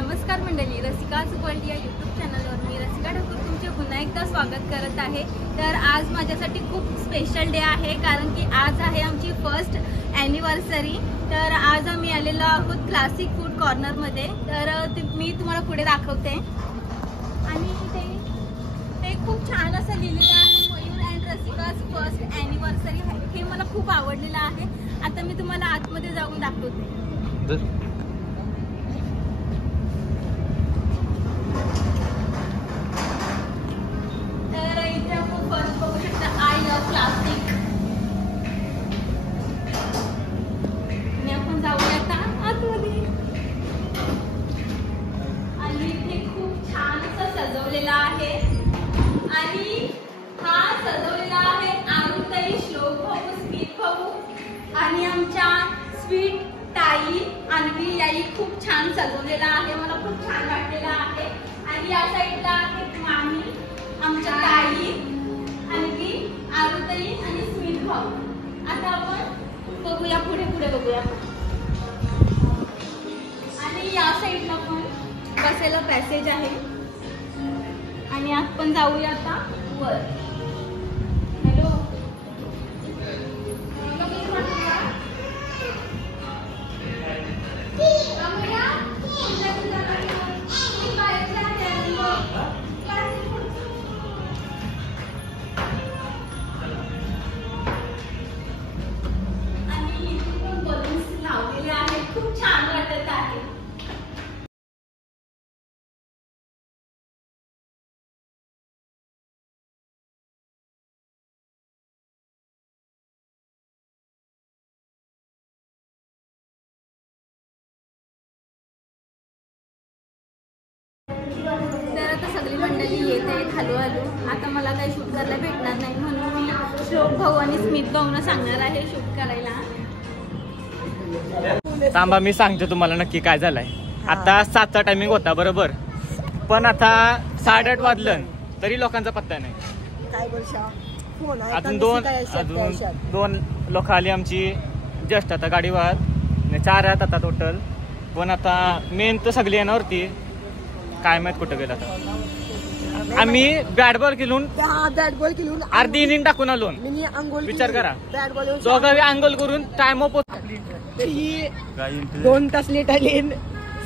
नमस्कार मंडळी, रसिका वर्ल्ड या यूट्यूब चॅनलवर मी रसिका ठाकूर तुमचे पुन्हा एकदा स्वागत करत आहे। तर आज माझ्यासाठी खूप स्पेशल डे आहे, कारण की आज आहे आमची फर्स्ट ॲनिव्हर्सरी। तर आज आम्ही आलेलो आहोत क्लासिक फूड कॉर्नरमध्ये। तर मी तुम्हाला पुढे दाखवते आणि ते खूप छान असं लिहिलेलं आहे, मयूर अँड रसिकाज फर्स्ट ॲनिव्हर्सरी। हे मला खूप आवडलेलं आहे। आता मी तुम्हाला आतमध्ये जाऊन दाखवते। क्लासिक आणि आपण जाऊया आता आतमध्ये। आणि इथे खूप छान असं सजवलेलं आहे आणि हा सजवलेला आहे आरुताई, श्लोक भाऊ, स्मित भाऊ आणि आमच्या स्वीट ताई अन्वी याई खूप छान सजवलेला आहे। मला खूप छान वाटलेलं आहे। आणि या साईडला आहे मामी, आमच्या ताई, अन्वी, आरुताई आणि स्मित भाऊ। आता आपण बघूया पुढे बघूया। आणि या साईडला पण बसायला पॅसेज आहे आणि आपण जाऊया आता वर। हॅलो, खूप छान वाटत आहे। तर आता सगळी मंडळी येते हळूहळू। आता मला काही शूट करायला भेटणार नाही, म्हणून मी श्लोक भाऊ आणि स्मित भाऊंना सांगणार आहे शूट करायला। थांबा, मी सांगतो तुम्हाला नक्की काय झालंय। आता 7चा टायमिंग होता बरोबर, पण आता 8:30 वाजलं तरी लोकांचा पत्ता नाही। अजून दोन लोक आली आमची जस्ट आता गाडी वाहत 4 आहेत आता टोटल। पण आता मेन तर सगळी येणारती, काय माहित कुठं गेला। आता आम्ही बॅट बॉल खेळून अर्धी इनिंग टाकून आलो। विचार करा, दोघांनी अंगोल करून टाइम अप 2 तास लेट आली।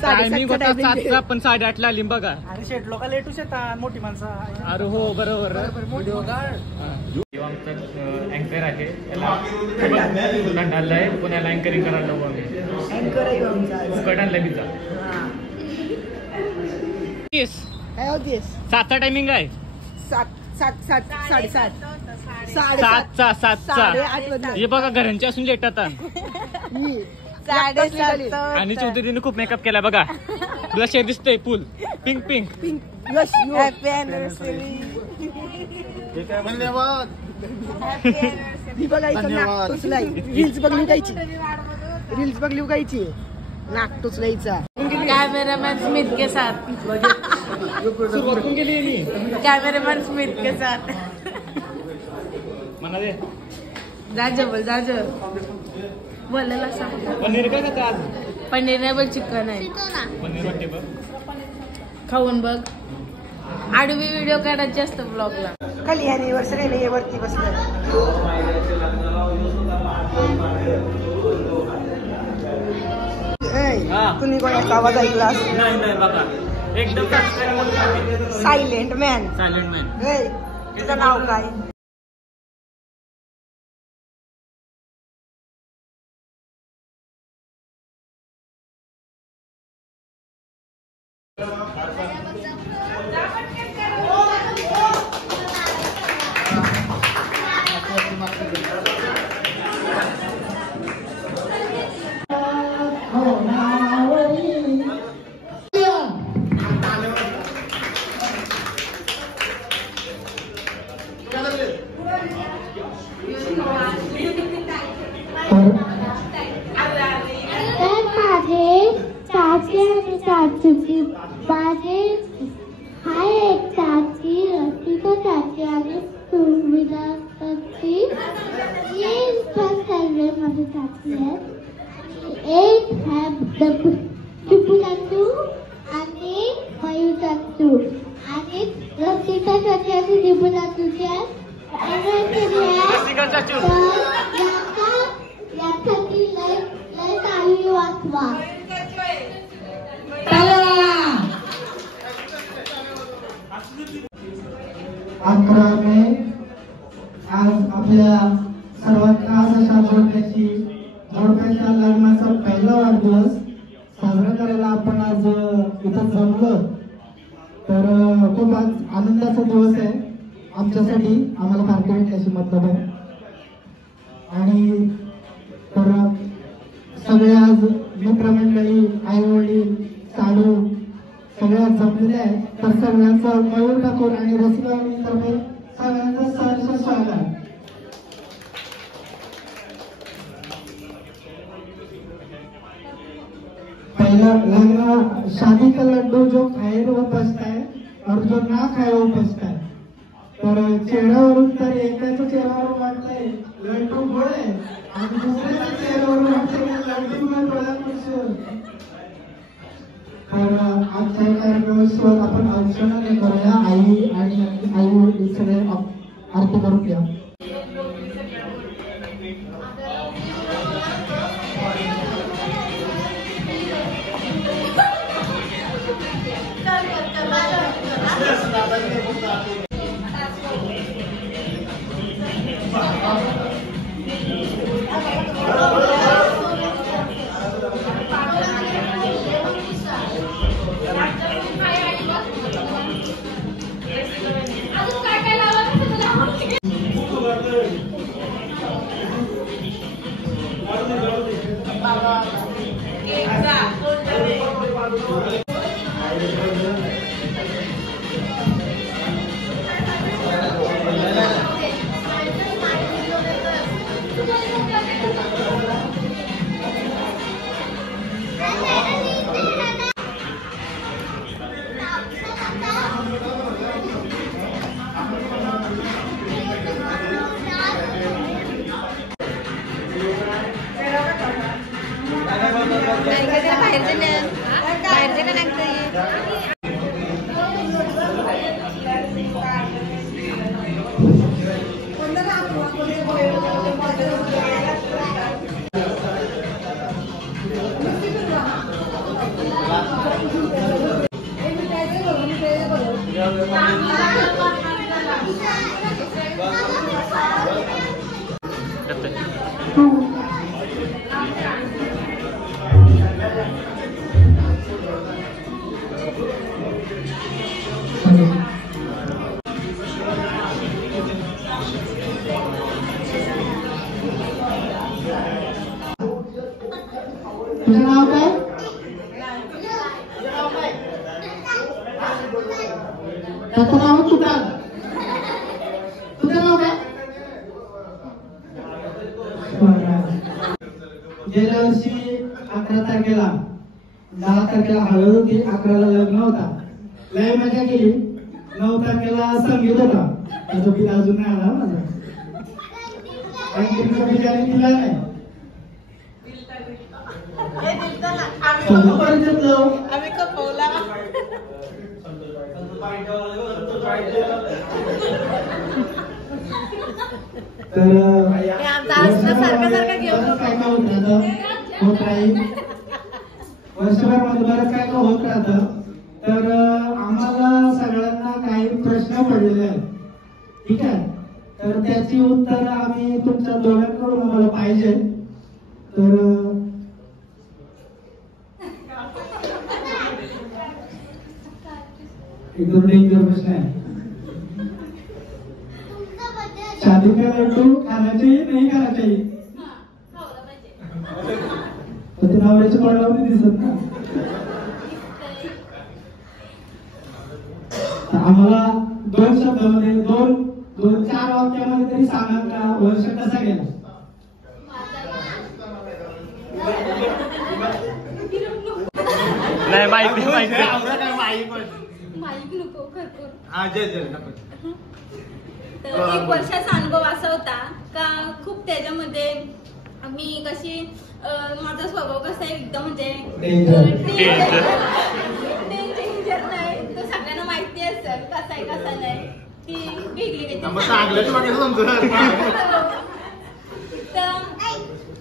टायमिंग होता 7चा पण 8:30ला आली बघा। अरे शेट लोक लेट येतात, मोठी माणसं। अरे हो बरोबर। आमचा अँकर आहे, त्याला पुण्याला अँकरिंग करायला बिजा 7चा टायमिंग आहे। 7चा हे बघा, घरांचे असून लेट आता। आणि चौधरीने खूप मेकअप केलाय बघा, तुला शेअर दिसतोय फुल पिंक पिंक। Happy anniversary. धन्यवाद। रील्स बघली उगायची नाक टुचलायचा। कैमरामैन स्मिथ के साथ कैमरामैन स्मिथ के साथ मना दे जाजो बोलायला सांग। पनीर काय खात आज? पनीर नाही बघ, चिकन आहे। पनीर वाटते बघ, खाऊन बघ। आडवी व्हिडिओ काढायची असतं ब्लॉगला। खाली अॅनिव्हर्सरी वरती बसलं। तुम्ही कोणाचा आवाज ऐकला? नाही बघा, एकदम सायलेंट मॅन। तुझं नाव काय? Eight have the Chupulandu and 11 मे आज आपल्या सर्वात खास अशा जोडप्याच्या लग्नाचा पहिला वाढदिवस साजरा करायला आपण आज इथं जमलो. तर खूप आज आनंदाचा दिवस आहे आमच्यासाठी. आम्हाला पार्टी भेटण्याची मतलब आहे. आणि तर सगळे आज मित्रमंडळी, आई वडील, साडू सगळ्या जमलेले आहेत. तर सगळ्यांचं मयूर ठाकूर आणि रसिकांतर्फे सगळ्यांचं सहर्ष स्वागत. पहला लग्न शादी का लड्डू जो खाए वो पचता है और जो ना खाए वो पचता है. तर चेहऱ्यावरून तर एकाच्या चेहऱ्यावर वाटतंय लड्डू गोड आहे आणि दुसऱ्याच्या चेहऱ्यावरून वाटतंय लड्डू गोड प्रधान. तर आजच्या कार्यक्रमासोबत आपण औषधाने करूया. आई आणि सगळे आरती करूया. तुझं नाव काय? त्याचं नाव तुझं. तुझं नाव काय? गेल्या वर्षी 11 तारखेला 10 तारखेला हळद होती, 11ला लग्न होता. लय मजा केली. 9 तारखेला संगीत होता. त्याचा बिल अजून नाही आला माझा. आणखी बिल दिला नाही. आम्ही कपवला. तर वर्षभरामध्ये बरंच काय काय होत राहतं. तर आम्हाला सगळ्यांना काही प्रश्न पडलेले आहेत. ठीक आहे. तर त्याची उत्तर आम्ही तुमच्या दोघांकडून आम्हाला पाहिजे. तर एकदम डेंजर प्रश्न आहे. शादी का लड्डू खाना चाहिए नहीं खाना चाहिए? तर ते नवऱ्याच्या तोंडावर नाही दिसत ना. आम्हाला 2 शब्दामध्ये 2-4 वाक्यामध्ये तरी सांगा का वर्ष कसा गेला. नाही माहिती तर 1 वर्षाचा अनुभव असा होता का खूप त्याच्यामध्ये मी कशी माझा स्वभाव कसा आहे एकदम म्हणजे डेंजर नाही. तो सगळ्यांना माहिती असेल कसा आहे कसा नाही. की तर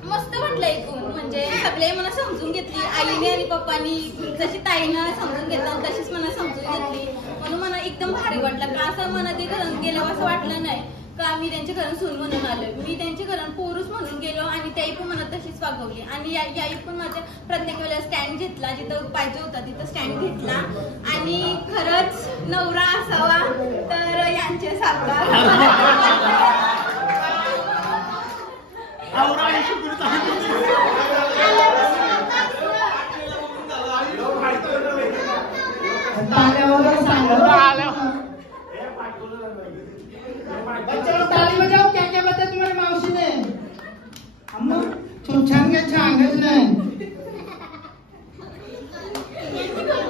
मस्त वाटलं ऐकून, म्हणजे सगळे मला समजून घेतली आईने आणि पप्पानी, जशी ताईनं समजून घेतलं तशीच मला समजून घेतली, म्हणून मला एकदम भारी वाटलं. का असं मनात गेलं असं वाटलं नाही का मी त्यांच्या घरात सून म्हणून आलोय. मी त्यांच्या घरात पुरुष म्हणून गेलो आणि त्याही पण मला तशीच वागवली. आणि याही पण माझ्या प्रत्येक वेळेला स्टँड घेतला, जिथं पाहिजे होता तिथं स्टँड घेतला. आणि खरंच नवरा असावा तर यांच्यासारखा. ताली बजाओ, क्या क्या बताया तुम्हारी मावशी ने? अम्मा छुछान के छांगच नाही.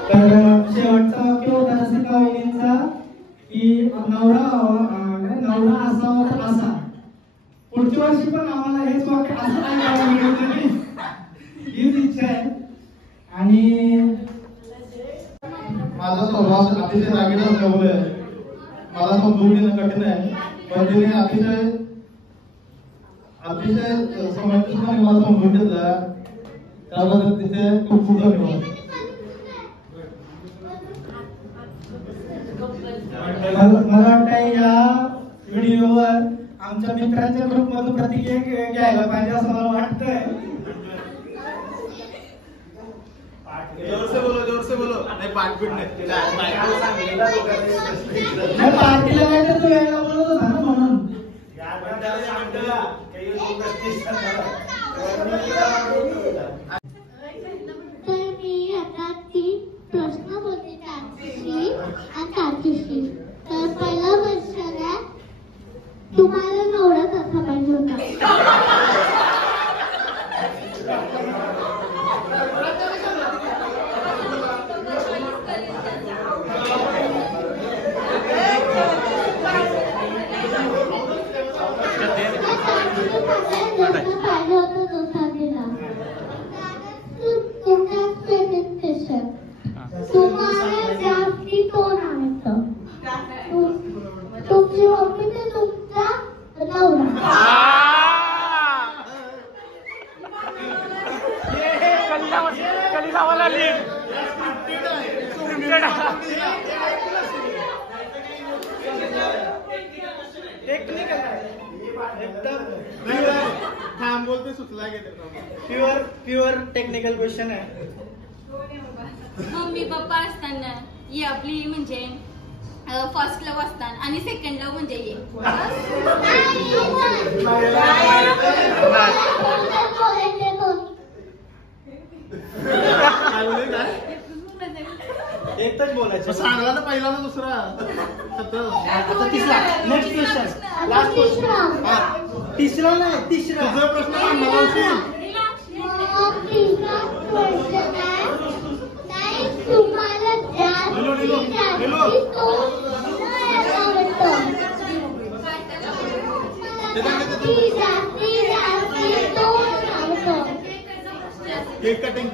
तर शेवटचा वाक्य होता रसिका वहिनींचा की नवरा असावा तर असा. पुढच्या वर्षी पण आम्हाला हेच वाक्य असं नाही हीच इच्छा आहे. आणि माझा स्वभाव अतिशय रागीट असल्यामुळे मला समजून घेणं कठीण आहे, पण तिने अतिशय समर्थपणे मला समजून घेतला, त्याबद्दल तिथे खूप खूप धन्यवाद. मला वाटतं या व्हिडिओवर आमच्या मित्रांच्या ग्रुप मधून प्रतिक्रिया घ्यायला पाहिजे असं मला वाटतंय. जोर से बोलो नहीं पाठपीठ नाही. पार्टीला काय तर तू यायला बोलत होता ना म्हणून. तर मी आता 3 प्रश्न बोलते तारकीशी आणि तारकीशी. तर पहिला प्रश्न आहे, तुम्हाला नवरा कसा पाहिजे होता? तुम्हाला जास्ती कोण आवडतं? तुमची मम्मी ते तुमचा नवरा? थांब बोलते सुचला प्युअर टेक्निकल क्वेश्चन आहे. मम्मी पप्पा असताना ही आपली म्हणजे फर्स्ट लव असताना आणि सेकंड लव म्हणजे ये. एकच बोलायचं. सांगला ना पहिला ना दुसरा. आता तिसरा. Next question. Last question. तिसरा नाही, तिसरा. तुझा प्रश्न मांडला तिसरा क्वेश्चन आहे, नाही तुम्हाला जास्ती केक कटिंग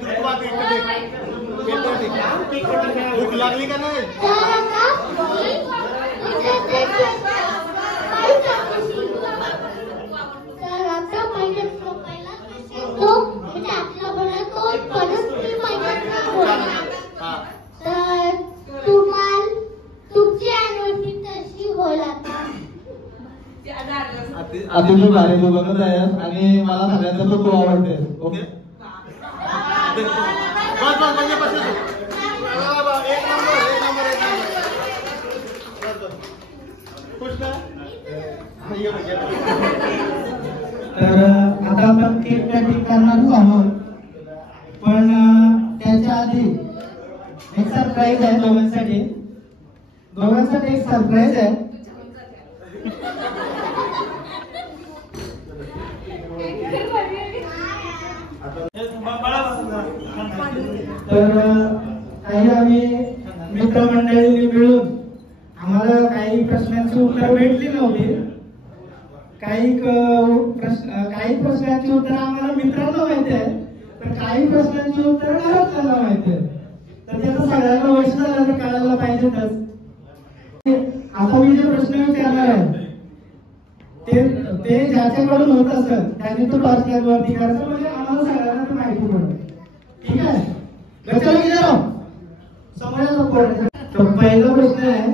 भूक लागली का नाही? अतिशय भारी तू बघत आहे आणि मला सगळ्यांचा तो तू आवडते. ओके तर आता आपण केक कटिंग करणार आहोत, पण त्याच्या आधी एक सरप्राईज आहे दोघांसाठी. एक सरप्राईज आहे. तर काही आम्ही मित्रमंडळींनी मिळून आम्हाला काही प्रश्नांची उत्तर भेटली नव्हती. काही प्रश्नांची उत्तर आम्हाला मित्रांना माहिती आहे, तर काही प्रश्नांची उत्तर घरातल्यांना माहिती आहे. तर त्याचं सगळ्यांना वैशिष्ट्य झालं तर कळायला पाहिजेतच. आता मी जे प्रश्न विचारणार आहे कोणाकडून होत असेल त्यांनी तो टॉर्च लाईट वरती करायचा म्हणजे आम्हाला सगळ्यांना ते माहिती पडेल. ठीक आहे, लक्षात घ्या समोरचा पडेल. तर पहिला प्रश्न आहे,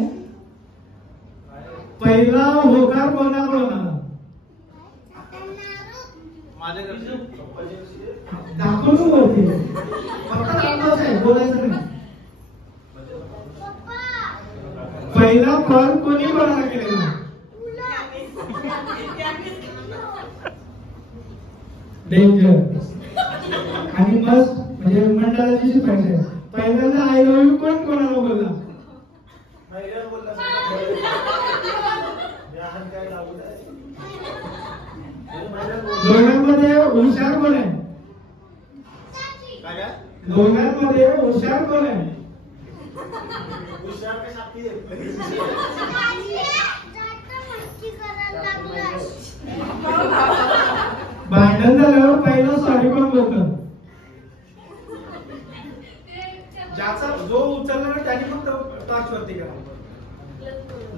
पहिला होकार कोणाकडून आला? दाखवून वरती बोलायचं नाही. पहिला कॉल कोणी कोणाला केलेला? डेंजर. आणि मस्त म्हणजे मंडळाची शिपाई. पहिल्यांदा आय लव्ह यू कोण कोणाला बोलला? दोघांमध्ये हुशार कोण आहे? दोघांमध्ये हुशार कोण आहे? भांडण झाल्यावर पहिला सॉरी कोण बोलतं? ज्याचा जो उचलला ना त्याने फक्त टॉर्च वरती करा.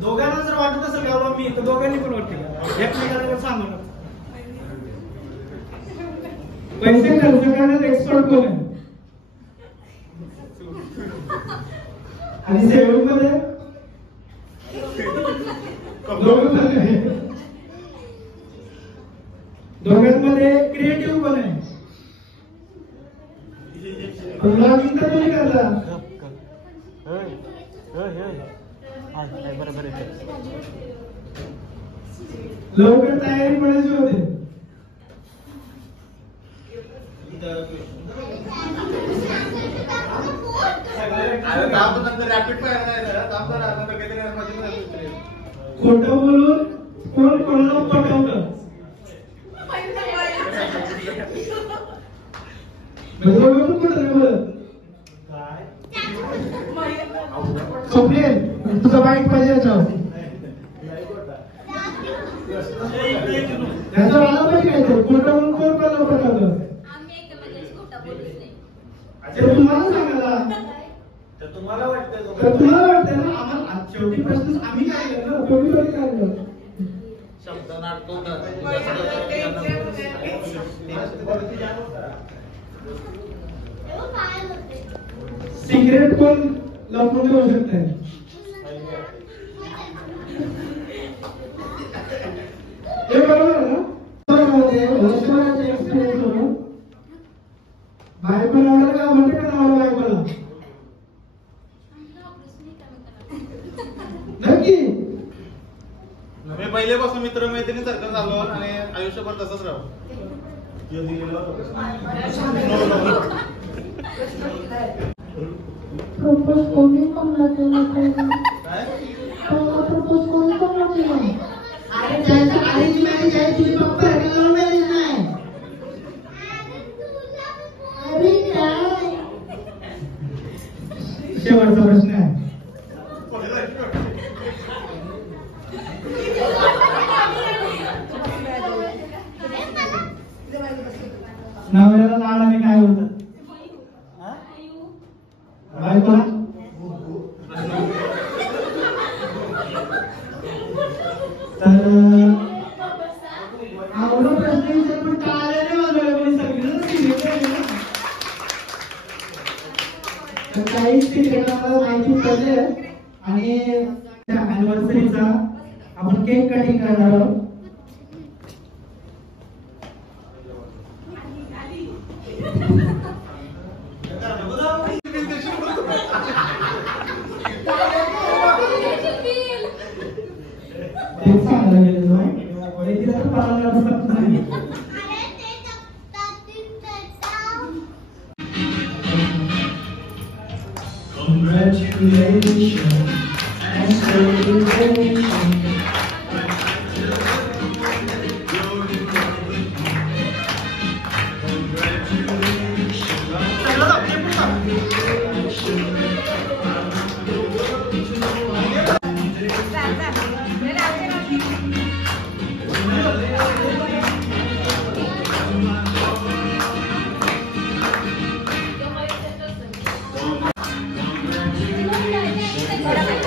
दोघांना जर वाटत असेल गावा मी तर दोघांनी पण वरती करा, एकमेकांना पण सांगू नका. पैसे खर्च करण्यात एक्सपर्ट कोण आहे? आणि सेविंग मध्ये दोघांमध्ये क्रिएटिव्ह कोण आहे? ब्लॉगिंग तर तुम्ही करता. लवकर तयारी करायची होते. खोटं बोलून कोण कोणाला पटवलं? स्वप्नील तुझा बाईक पाहिजे याच्यावर याच्यावर आला पाहिजे काहीतरी. खोटं बोलून कोण कोणाला पटवलं? तुम्हाला सांगायला तर तुम्हाला वाटतं ना आम्हाला शेवटी प्रश्न आम्ही काय केलं कोणी काय केलं? सिगरेट कोण लपवून ठेवू शकते? हे बरोबर आहे ना? एक्सपिरियन्स होतो. बायकोला आवडेल का म्हणते का नावाला बायकोला? नक्की. मी पहिल्यापासून मित्र मैत्रिणी सारखं झालो आणि आयुष्यभर तसंच राहू. प्रपोज कोणी कोणाला केलं पाहिजे? प्रपोज कोणी कोणाला केलं? अरे त्याच्या आईची मॅरेज आहे, तुझी पप्पा आहे का लव्ह मॅरेज नाही? अरे काय शेवटचा प्रश्न आहे. नवऱ्याला लाडाने काय होतं? बायकोला तर आवडून प्रश्न विचार पण टाळ्याने वाजवले कोणी सगळेजण सिरियस आहे ना. तर काही सिक्रेट आम्हाला माहिती पडले आणि त्या अॅनिव्हर्सरीचा आपण केक कटिंग करणार आहोत. चांगलं गेलं तिला तर पाळायला बसत नाही. Congratulations and celebrations. थोड़ा सा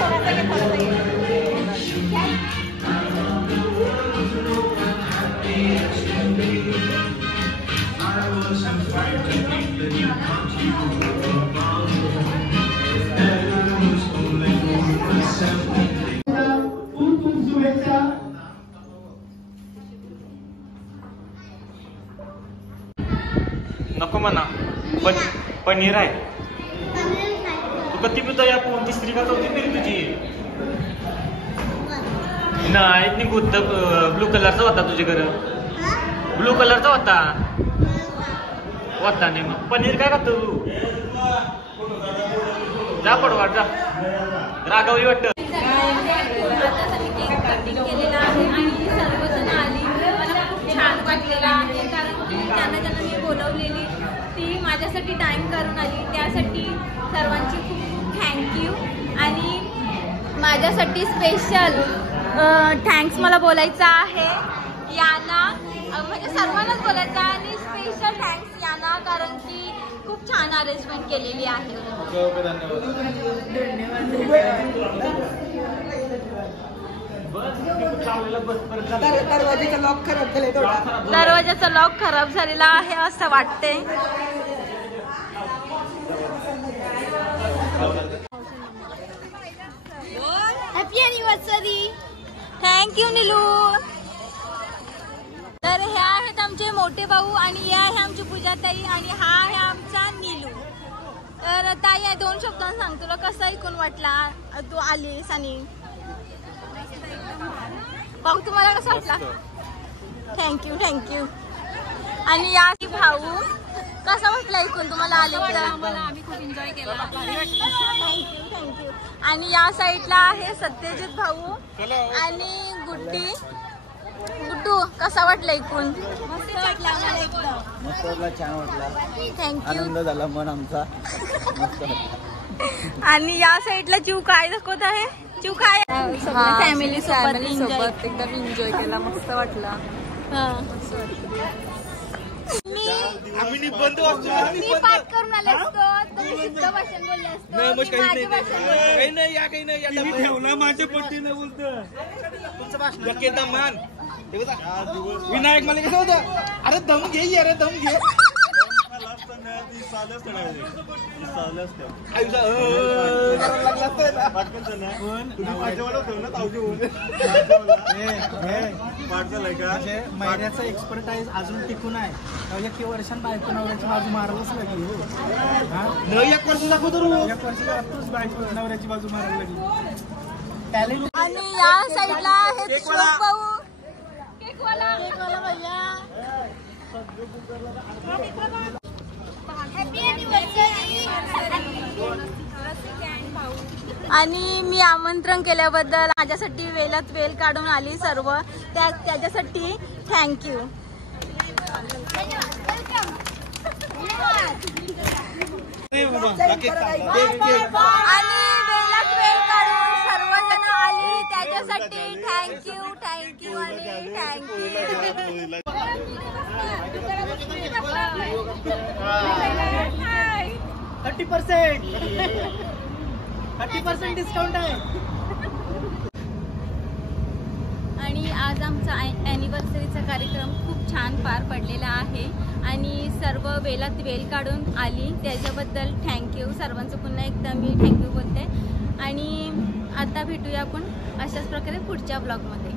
पनीर आहे. पनीर खायचं. तू कधी पितो या फोन? तिसरी का चौथी पिली तुझी? नाही निघूत ब्लू कलरचा होता तुझ्याकडं. हा? ब्लू कलरचा होता होता नाही. मग पनीर काय खातो तू? जा पडवाट जा. रागावली वाटतं. माझ्यासाठी केक कटिंग केलेला आहे आणि सर्वजण आली. मला खूप छान वाटलेलं आहे कारण की ज्यांना मी बोलवलेली ती माझ्यासाठी टाइम करून आली. त्यासाठी सर्वांची खूप खूप थँक्यू. आणि माझ्यासाठी स्पेशल थँक्स मला बोलायचं आहे याना, म्हणजे सर्वांनाच बोलायचं आहे. आणि स्पेशल थँक्स याना कारण की खूप छान अरेंजमेंट केलेली आहे. दरवाजाचा लॉक खराब झालाय थोडा. दरवाजाचा लॉक खराब झालेला आहे असं वाटते. Happy anniversary. थँक्यू निलू. तर हे आहेत आमचे मोठे भाऊ आणि हे आहे आमची पूजाताई आणि हा आहे आमचा निलू. तर ताई आहे 2 शब्दांत सांग, तुला कसं ऐकून वाटला तू आलीस? आणि भाऊ तुम्हाला कसं वाटला? Thank you thank you. आणि या भाऊ कसं वाटलं ऐकून तुम्हाला आले? आम्ही खूप एन्जॉय केला. Thank you thank you. आणि या साईडला आहे सत्यजित भाऊ आणि गुड्डी. गुड्डू कसा वाटलं ऐकून? मस्त वाटला आम्हाला एकदम. मस्त वाटला, छान वाटला, थँक्यू. आनंद झाला मन आमचा. मस्त वाटला. आणि या साईडला चिव काय दाखवत आहे? चिव काय फॅमिली सोबत एकदम एन्जॉय केला, मस्त वाटला. मी पाठ करून आले असतो तर मी शुद्ध भाषण बोलले असतो. मी माझे भाषण बोलले. ठेवला माझ्या पट्टीने बोलतो तुमचं मान. विनायक मला कसं होतं? अरे दम घे, अरे दम घे. महिन्याचं एक्सपर्टाईज अजून टिकून आहे. 1 वर्षांत बायको नवऱ्याची बाजू मारायलाच लागली. 1 वर्ष दाखवतो 1 वर्ष तूच बायको नवऱ्याची बाजू मारायला लागली. टॅलेंट. आणि या साईडला आहे श्लोक भाऊ. केकवाला भैया. आणि मी आमंत्रण केल्याबद्दल माझ्यासाठी वेळात वेळ काढून आली सर्व त्याच्यासाठी थँक्यू. आणि वेळात वेळ काढून सर्वजण आली त्याच्यासाठी थँक्यू थँक्यू आणि थँक्यू. 30% डिस्काउंट आहे. आणि आज आमचा ॲनिव्हर्सरीचा कार्यक्रम खूप छान पार पडलेला आहे आणि सर्व वेळात वेळ काढून आली त्याच्याबद्दल थँक्यू. सर्वांचं पुन्हा एकदा मी थँक्यू बोलते आणि आता भेटूया आपण अशाच प्रकारे पुढच्या ब्लॉगमध्ये.